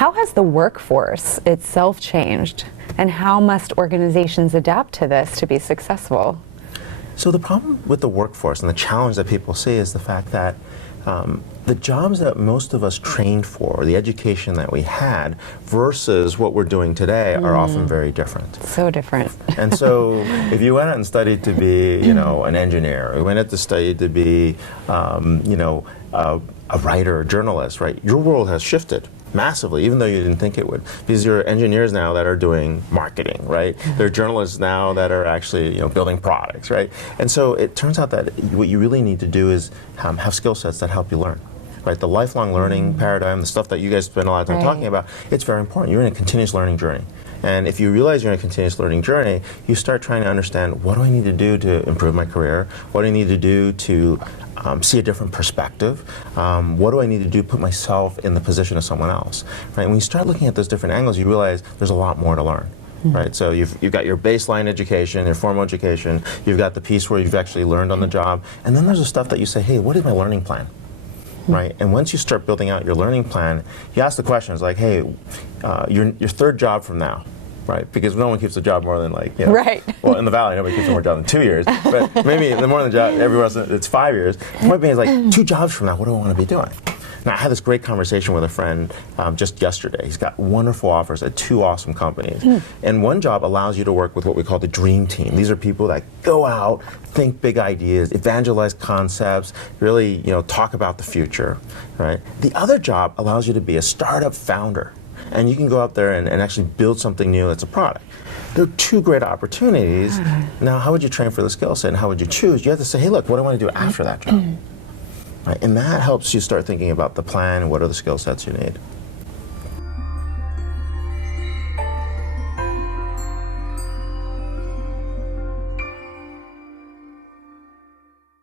How has the workforce itself changed, and how must organizations adapt to this to be successful? So the problem with the workforce and the challenge that people see is the fact that the jobs that most of us trained for, the education that we had, versus what we're doing today are often very different. So different. And so if you went out and studied to be, you know, an engineer, or you went out to study to be, you know, a writer, a journalist, right? Your world has shifted massively, even though you didn't think it would. Because you're engineers now that are doing marketing, right? There are journalists now that are actually, you know, building products, right? And so it turns out that what you really need to do is have skill sets that help you learn. Right, the lifelong learning paradigm, the stuff that you guys spend a lot of time talking about, it's very important. You're in a continuous learning journey. And if you realize you're in a continuous learning journey, you start trying to understand, what do I need to do to improve my career? What do I need to do to see a different perspective? What do I need to do to put myself in the position of someone else? Right? When you start looking at those different angles, you realize there's a lot more to learn. Right, so you've got your baseline education, your formal education, you've got the piece where you've actually learned on the job, and then there's the stuff that you say, hey, what is my learning plan? Right, and once you start building out your learning plan, you ask the questions like, hey, your third job from now, right? Because no one keeps a job more than, like, you know, right. Well, in the Valley, nobody keeps more job than 2 years, but maybe the more than job, everywhere else it's 5 years. The point being is, like, 2 jobs from now, what do I want to be doing? Now, I had this great conversation with a friend just yesterday. He's got wonderful offers at 2 awesome companies. And one job allows you to work with what we call the dream team. These are people that go out, think big ideas, evangelize concepts, really, you know, talk about the future, right? The other job allows you to be a startup founder. And you can go out there and actually build something new that's a product. There are 2 great opportunities. Now, how would you train for the skill set, and how would you choose? You have to say, hey, look, what do I want to do after that job? Right? And that helps you start thinking about the plan and what are the skill sets you need.